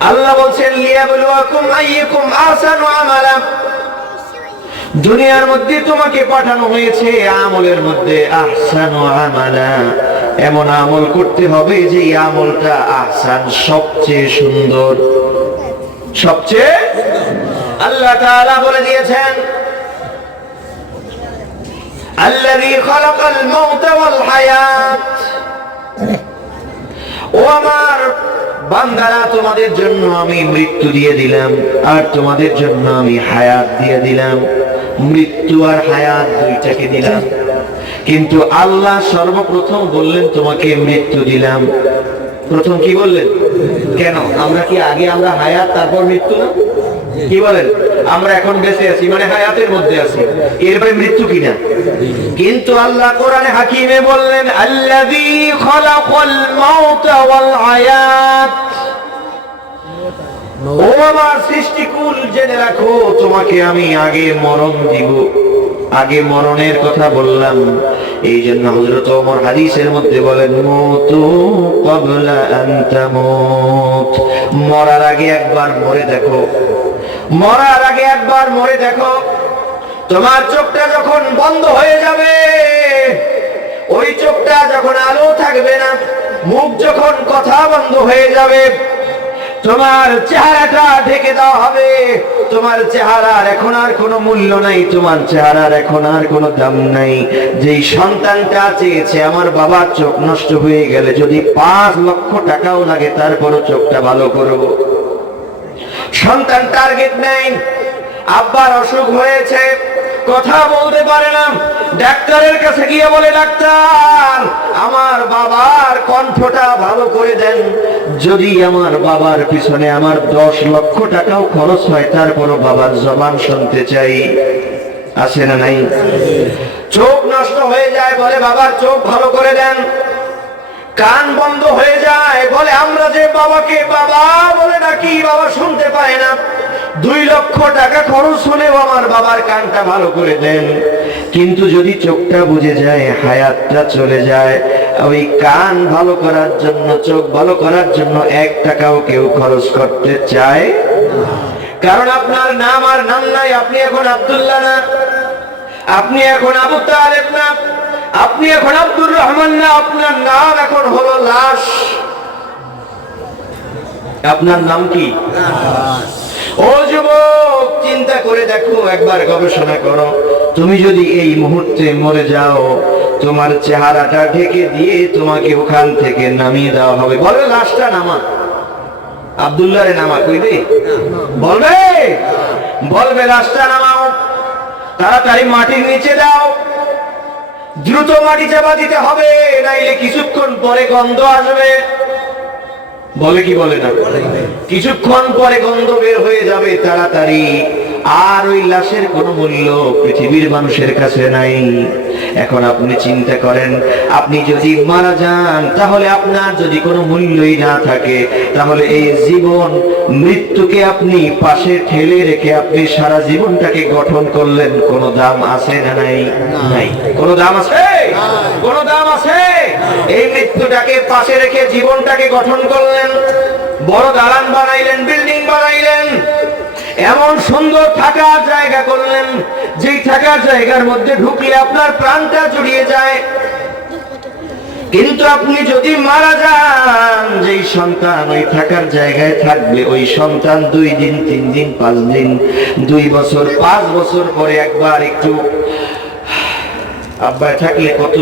আল্লাহ বলছেন লিয়াবলুয়াকুম আইয়ুকুম আহসানু আমালা দুনিয়ার মধ্যে তোমাকে পাঠানো হয়েছে আমলের মধ্যে আহসানু আমালা এমন আমল করতে হবে যে এই আমলটা আহসান সবচেয়ে সুন্দর সবচেয়ে আল্লাহ তাআলা বলে দিয়েছেন الذي خلق الموت والحياة ও আমার বান্দারা, তোমাদের জন্য আমি মৃত্যু দিয়ে দিলাম, আর তোমাদের জন্য আমি হায়াত দিয়ে দিলাম। মৃত্যু আর হায়াত দুইটাকে দিলাম। কিন্তু আল্লাহ সর্বপ্রথম বললেন, তোমাকে মৃত্যু দিলাম। প্রথম কি বললেন? কেন? আমরা কি আগে আমরা হায়াত, তারপর মৃত্যু না? কি বলেন? আমরা এখন বেঁচে আছি মানে হায়াতের মধ্যে আছি। এরপরে মৃত্যু কিনা? কিন্তু আল্লাহ কোরআনে হাকিমে বললেন আল্লাযী খালাকাল মাউতা ওয়াল হায়াত। ও আমার সৃষ্টিকুল জেনে রাখো তোমাকে আমি আগে মরণ দিব। আগে মরণের কথা বললাম। এই জন্য হযরত ওমর হাদিসের মধ্যে বলেন মতু ক্বাবলা আন তামুত। মরার আগে একবার মরে দেখো। মরার আগে একবার মরে দেখো। তোমার চোখটা যখন বন্ধ হয়ে যাবে, ওই চোখটা যখন আলো থাকবে না, মুখ যখন কথা বন্ধ হয়ে যাবে, তোমার চেহারাটা ঢেকে দেওয়া হবে। তোমার চেহারার এখন আর কোনো মূল্য নাই, তোমার চেহারার এখন আর কোনো দাম নাই। যেই সন্তানটা চেয়েছে, আমার বাবার চোখ নষ্ট হয়ে গেলে যদি পাঁচ লক্ষ টাকাও লাগে, তারপরও চোখটা ভালো করব। সন্তান টার্গেট নেই। আব্বার অসুখ হয়েছে, কথা বলতে পারে না। ডাক্তারের কাছে গিয়ে বলে, ডাক্তার, আমার বাবার কণ্ঠটা ভালো করে দেন। যদি আমার বাবার পিছনে আমার দশ লক্ষ টাকাও খরচ হয়, তারপরও বাবার জবান শুনতে চাই। আছে না নাই? চোখ নষ্ট হয়ে যায় বলে বাবার চোখ ভালো করে দেন। কান বন্ধ হয়ে যায়, বলে, আমরা যে বাবাকে বাবা বলে ডাকি, বাবা শুনতে পায় না। দুই লক্ষ টাকা খরচ হলেও আমার বাবার কানটা ভালো করে দেন। কিন্তু যদি চোখটা বুঝে যায়, হায়াতটা চলে যায়, ওই কান ভালো করার জন্য, চোখ ভালো করার জন্য এক টাকাও কেউ খরচ করতে চায় কারণ আপনার নাম আর নাম নাই, আপনি এখন আব্দুল্লাহ না, আপনি এখন আবু তালেব না। আপনি এখন আব্দুর রহমান না আপনার নাম এখন হলো লাশ। আপনার নাম কি? ও যুবক চিন্তা করে দেখো একবার গবেষণা করো। তুমি যদি এই মুহূর্তে মরে যাও তোমার চেহারাটা ঢেকে দিয়ে তোমাকে ওখান থেকে নামিয়ে দেওয়া হবে। বলে লাশটা নামা। আব্দুল্লাহ রে নামা কইবে? বলবে? বলবে লাশটা নামাও। তাড়াতাড়ি মাটির নিচে দাও। দ্রুত মাটি চাপা দিতে হবে, নাইলে কিছুক্ষণ পরে গন্ধ আসবে। বলে কি বলে না? কিছুক্ষণ পরে গন্ধ বের হয়ে যাবে, তাড়াতাড়ি। আর ওই লাশের কোনো মূল্য পৃথিবীর মানুষের কাছে নাই। এখন আপনি চিন্তা করেন আপনি যদি মারা যান তাহলে আপনার যদি কোনো মূল্যই না থাকে তাহলে এই জীবন মৃত্যুকে আপনি পাশে ঠেলে রেখে আপনি সারা জীবনটাকে গঠন করলেন কোনো দাম আছে না নাই? নাই। কোনো দাম আছে? কোনো দাম আছে? এই মৃত্যুটাকে পাশে রেখে জীবনটাকে গঠন করলেন বড় দালান বানাইলেন বিল্ডিং বানাইলেন এমন সুন্দর থাকার জায়গা করলেন যেই থাকার জায়গার মধ্যে ঢুকলে আপনার প্রাণটা জড়িয়ে যায়। কিন্তু আপনি যদি মারা যান যেই সন্তান ওই থাকার জায়গায় থাকবে ওই সন্তান দুই দিন তিন দিন পাঁচ দিন দুই বছর পাঁচ বছর পরে একবার একটু আব্বায় থাকলে কত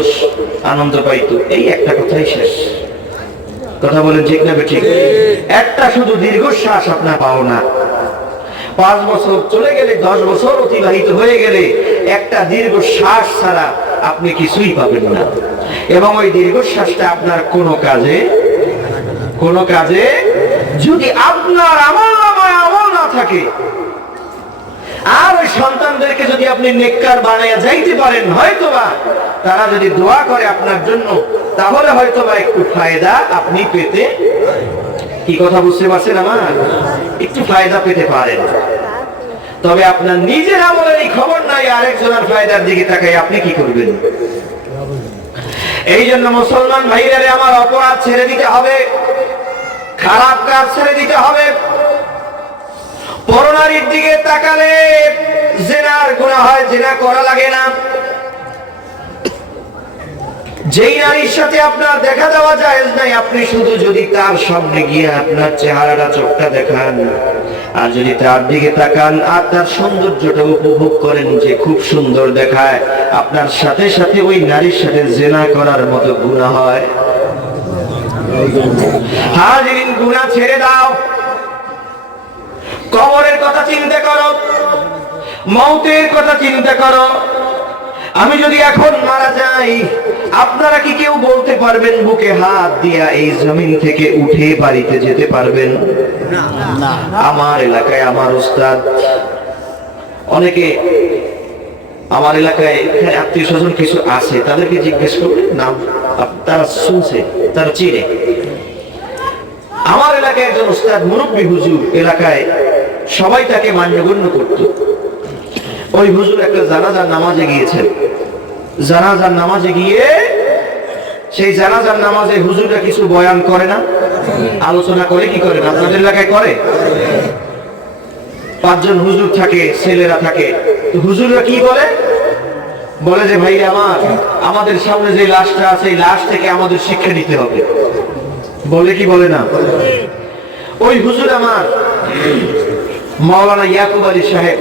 আনন্দ পাইতো। এই একটা কথাই শেষ। কথা বলেন ঠিক না ঠিক। একটা শুধু দীর্ঘশ্বাস আপনার পাও না পাঁচ বছর চলে গেলে, দশ বছর অতিবাহিত হয়ে গেলে একটা দীর্ঘ শ্বাস ছাড়া আপনি কিছুই পাবেন না। এবং ওই দীর্ঘশ্বাসটা আপনার কোনো কাজে কোনো কাজে যদি আপনার আমল নামায় আমল না থাকে, আর ওই সন্তানদেরকে যদি আপনি নেককার বানাইয়া যাইতে পারেন, হয়তোবা তারা যদি দোয়া করে আপনার জন্য, তাহলে হয়তোবা একটু ফায়দা আপনি পেতে কি কথা বুঝতে পারছেন আমার? একটু ফায়দা পেতে পারেন। তবে আপনার নিজের আমলের এই খবর নাই আরেকজনের ফায়দার দিকে তাকাই আপনি কি করবেন? এই জন্য মুসলমান ভাইরারে আমার অপরাধ ছেড়ে দিতে হবে, খারাপ কাজ ছেড়ে দিতে হবে। পরনারীর দিকে তাকালে জেনার গুণা হয়, জেনা করা লাগে না। যেই নারীর সাথে আপনার দেখা দেওয়া যায় নাই, আপনি শুধু যদি তার সামনে গিয়ে আপনার চেহারাটা, চোখটা দেখান, আর যদি তার দিকে তাকান, আর তার সৌন্দর্যটা উপভোগ করেন যে খুব সুন্দর দেখায়, আপনার সাথে সাথে ওই নারীর সাথে জেনা করার মতো গুণা হয়। হাজিরিন, গুণা ছেড়ে দাও। কবরের কথা চিন্তা করো। মৌতের কথা চিন্তা করো। আমি যদি এখন মারা যাই আপনারা কি কেউ বলতে পারবেন বুকে হাত দিয়া এই জমিন থেকে উঠে বাড়িতে যেতে পারবেন? আমার এলাকায় আমার উস্তাদ অনেকে আমার এলাকায় এখানে আত্মীয় স্বজন কিছু আছে তাদেরকে জিজ্ঞেস করবে নাম তারা শুনছে তারা চিনে। আমার এলাকায় একজন উস্তাদ মুরব্বী হুজুর এলাকায় সবাই তাকে মান্যগণ্য করত। ওই হুজুর একটা জানাজার নামাজে গিয়েছেন। জানাজার নামাজে গিয়ে, সেই জানাজার নামাজে হুজুররা কিছু বয়ান করে না? আলোচনা করে কি করে না? আপনাদের এলাকায় করে? পাঁচজন হুজুর থাকে, ছেলেরা থাকে। হুজুররা কি বলে? বলে যে ভাই আমার, আমাদের সামনে যে লাশটা আছে লাশ থেকে আমাদের শিক্ষা নিতে হবে। বলে কি বলে না? ওই হুজুর আমার, মাওলানা ইয়াকুব আলী সাহেব,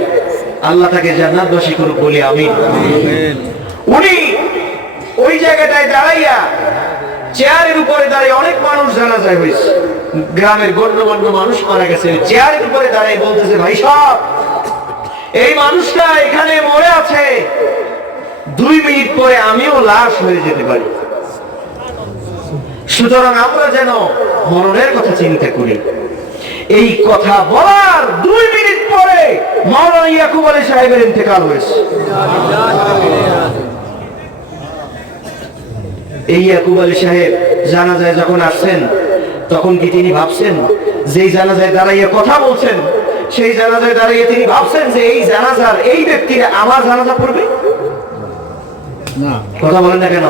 আল্লাহ তাকে জান্নাত জান্নাতবাসী করুক বলি আমি। উনি ওই জায়গাটায় দাঁড়াইয়া চেয়ারের উপরে দাঁড়িয়ে অনেক মানুষ জানা যায় হয়েছে। গ্রামের গণ্যমান্য মানুষ মারা গেছে। চেয়ারের উপরে দাঁড়িয়ে বলতেছে, ভাই সব, এই মানুষটা এখানে মরে আছে। দুই মিনিট পরে আমিও লাশ হয়ে যেতে পারি। সুতরাং আমরা যেন মরণের কথা চিন্তা করি। এই কথা বলার দুই মিনিট পরে মাওলানা ইয়াকুব আলী সাহেবের ইন্তেকাল হয়েছে। এই ইয়াকুব আলী সাহেব জানাজায় যখন আসছেন তখন কি তিনি ভাবছেন যেই জানাজায় দাঁড়াইয়া কথা বলছেন? সেই জানাজায় দাঁড়াইয়ে তিনি ভাবছেন যে এই জানাজার এই ব্যক্তিরা আমার জানাজা পড়বে? কথা বলেন না কেন?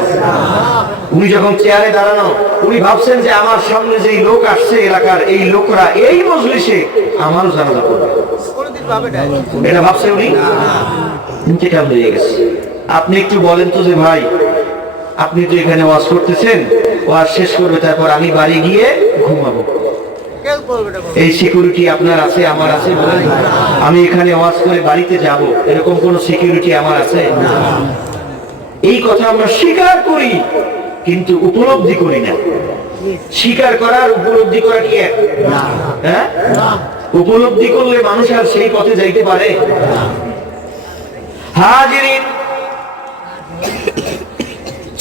উনি যখন চেয়ারে দাঁড়ানো উনি ভাবছেন যে আমার সামনে যেই লোক আসছে এলাকার এই লোকরা এই মজলিসে আমারও জানাজা করবে এটা ভাবছে উনি? ইন্তেকাল হয়ে গেছে। আপনি একটু বলেন তো যে ভাই আপনি তো এখানে ওয়াজ করতেছেন, ওয়াজ শেষ করবে, তারপর আমি বাড়ি গিয়ে ঘুমাবো। এই সিকিউরিটি আপনার আছে, আমার আছে আমি এখানে ওয়াজ করে বাড়িতে যাব, এরকম কোন সিকিউরিটি আমার আছে? এই কথা আমরা স্বীকার করি, কিন্তু উপলব্ধি করি না। স্বীকার করার উপলব্ধি করা কি এক? হ্যাঁ? উপলব্ধি করলে মানুষ আর সেই পথে যাইতে পারে? হাজিরিন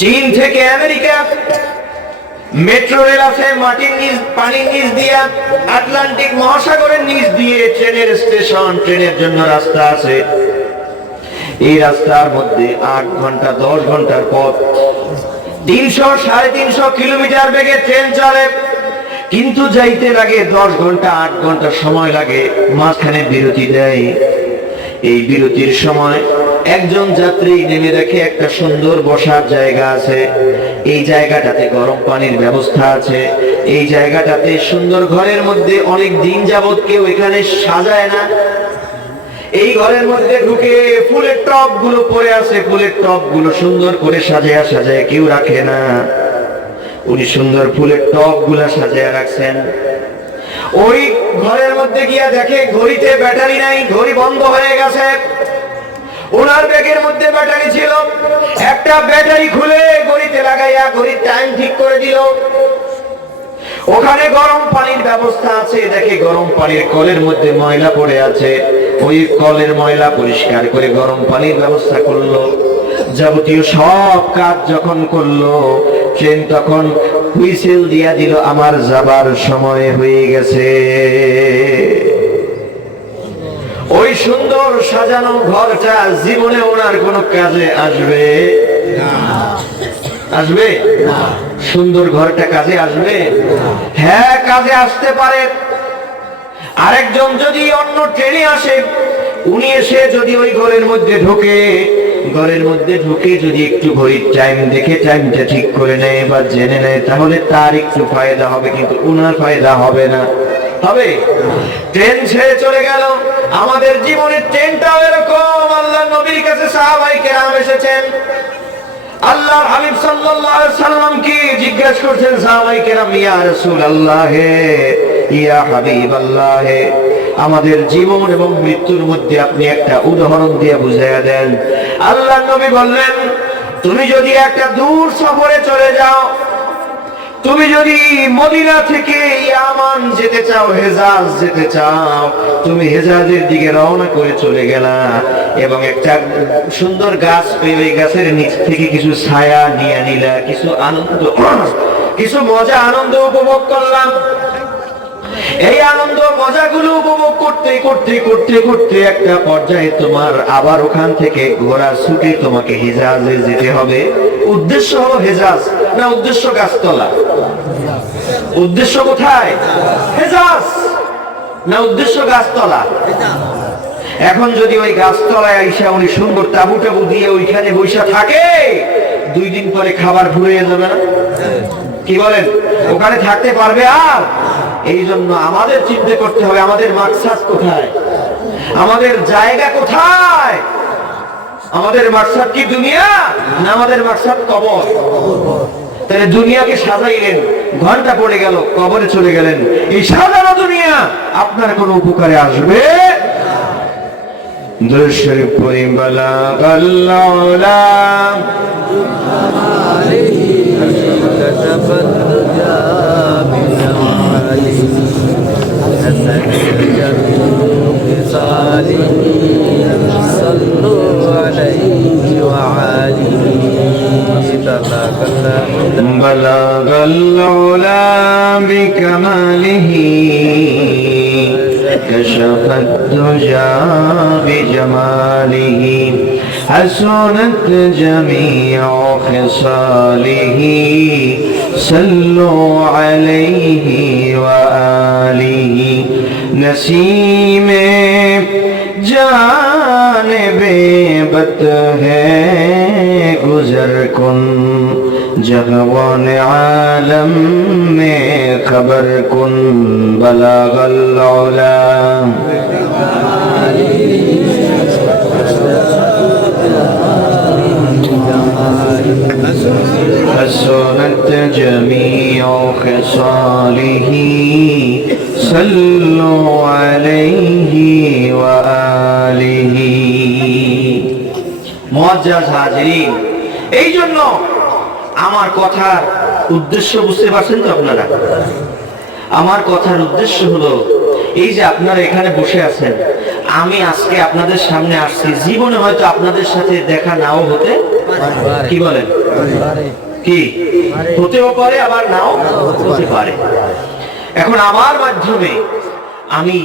চীন থেকে আমেরিকা, মেট্রো রেল আছে, মাটির নিচ, পানির নিচ দিয়ে, আটলান্টিক মহাসাগরের নিচ দিয়ে ট্রেনের স্টেশন, ট্রেনের জন্য রাস্তা আছে। এই রাস্তার মধ্যে আট ঘণ্টা, দশ ঘণ্টার পথ। তিনশো, সাড়ে তিনশো কিলোমিটার বেগে ট্রেন চলে। কিন্তু যাইতে লাগে দশ ঘণ্টা, আট ঘণ্টা সময় লাগে, মাঝখানে বিরতি দেয়। এই বিরতির সময় একজন যাত্রী নেমে দেখে একটা সুন্দর বসার জায়গা আছে। এই জায়গাটাতে গরম পানির ব্যবস্থা আছে। এই জায়গাটাতে সুন্দর ঘরের মধ্যে অনেক দিন যাবত কেউ এখানে সাজায় না। এই ঘরের মধ্যে ঢুকে ফুলের টপগুলো পড়ে আছে। ফুলের টপগুলো সুন্দর করে সাজায়া সাজায় কেউ রাখে না। উনি সুন্দর ফুলের টপগুলা সাজায়া রাখছেন। ওই ঘরের মধ্যে গিয়া দেখে, ঘড়িতে ব্যাটারি নাই, ঘড়ি বন্ধ হয়ে গেছে। ওনার ব্যাগের মধ্যে ব্যাটারি ছিল। একটা ব্যাটারি খুলে ঘড়িতে লাগাইয়া ঘড়ির টাইম ঠিক করে দিল। ওখানে গরম পানির ব্যবস্থা আছে, দেখে গরম পানির কলের মধ্যে ময়লা পড়ে আছে। ওই কলের ময়লা পরিষ্কার করে গরম পানির ব্যবস্থা করল। যাবতীয় সব কাজ যখন করল, ট্রেন তখন হুইসেল দিয়া দিল, আমার যাবার সময় হয়ে গেছে। সুন্দর সাজানো ঘরটা জীবনে ওনার কোনো কাজে আসবে? আসবে? সুন্দর ঘরটা কাজে আসবে? হ্যাঁ কাজে আসতে পারে। আরেকজন যদি অন্য ট্রেনে আসে উনি এসে যদি ওই ঘরের মধ্যে ঢোকে ঘরের মধ্যে ঢুকে যদি একটু ঘড়ির টাইম দেখে টাইমটা ঠিক করে নেয় বা জেনে নেয় তাহলে তার একটু ফায়দা হবে কিন্তু উনার ফায়দা হবে না। হবে। ট্রেন ছেড়ে চলে গেল। আমাদের জীবনের ট্রেনটাও এরকম। আল্লাহ নবীর কাছে সাহাবাই কেরাম এসেছেন। আল্লাহ হাবিব সাল্লাল্লাহু আলাইহি সাল্লাম কি জিজ্ঞাসা করছেন? সাহাবাই কেরাম, ইয়া রাসূলুল্লাহ, ইয়া হাবিবাল্লাহ, আমাদের জীবন এবং মৃত্যুর মধ্যে আপনি একটা উদাহরণ দিয়ে বুঝাইয়া দেন। আল্লাহ নবী বললেন, তুমি যদি একটা দূর সফরে চলে যাও তুমি যদি মদিনা থেকে ইয়ামান যেতে চাও, হেজাজ যেতে চাও, তুমি হেজাজের দিকে রওনা করে চলে গেলা এবং একটা সুন্দর গাছ পেয়ে ওই গাছের নিচ থেকে কিছু ছায়া নিয়ে নিলা, কিছু আনন্দ, কিছু মজা, আনন্দ উপভোগ করলাম। এই আনন্দ, মজাগুলো উপভোগ করতে করতে করতে করতে একটা পর্যায়ে তোমার আবার ওখান থেকে ঘোড়া ছুটে তোমাকে হেজাজে যেতে হবে। উদ্দেশ্য হলো হেজাজ। না উদ্দেশ্য গাছতলা? উদ্দেশ্য কোথায়? না উদ্দেশ্য গাছতলা? এখন যদি ওই গাছতলায় আইসা উনি সুন্দর তাবু টাবু দিয়ে ওইখানে বৈশা থাকে, দুই দিন পরে খাবার ফুরিয়ে যাবে না? কি বলেন? ওখানে থাকতে পারবে আর? এই জন্য আমাদের চিন্তা করতে হবে, আমাদের মাকসাদ কোথায়? আমাদের জায়গা কোথায়? আমাদের মাকসাদ কি দুনিয়া? না আমাদের মাকসাদ কবর। তাহলে দুনিয়াকে সাজাইলেন, ঘণ্টা পড়ে গেল, কবরে চলে গেলেন। এই সাজানো দুনিয়া আপনার কোনো উপকারে আসবে? দুশর পরিমলা গল্লা كشف الدجى بجماله حسنت جميع خصاله صلوا عليه وآله. نسيم جانب بت گزر کن جغوان عالم میں خبر کن بلاغ العلا۔ حسنت جميع خصاله صلوا عليه وآله۔ معزز حاضرين اي جنو আমার কথার উদ্দেশ্য বুঝতে পারছেন তো আপনারা? আমার কথার উদ্দেশ্য হলো, এই যে আপনারা এখানে বসে আছেন, আমি আজকে আপনাদের সামনে আসছি। জীবনে হয়তো আপনাদের সাথে দেখা নাও হতে কি বলেন? কি? হতেও পারে, আবার নাও হতে পারে। এখন আমার মাধ্যমে আমি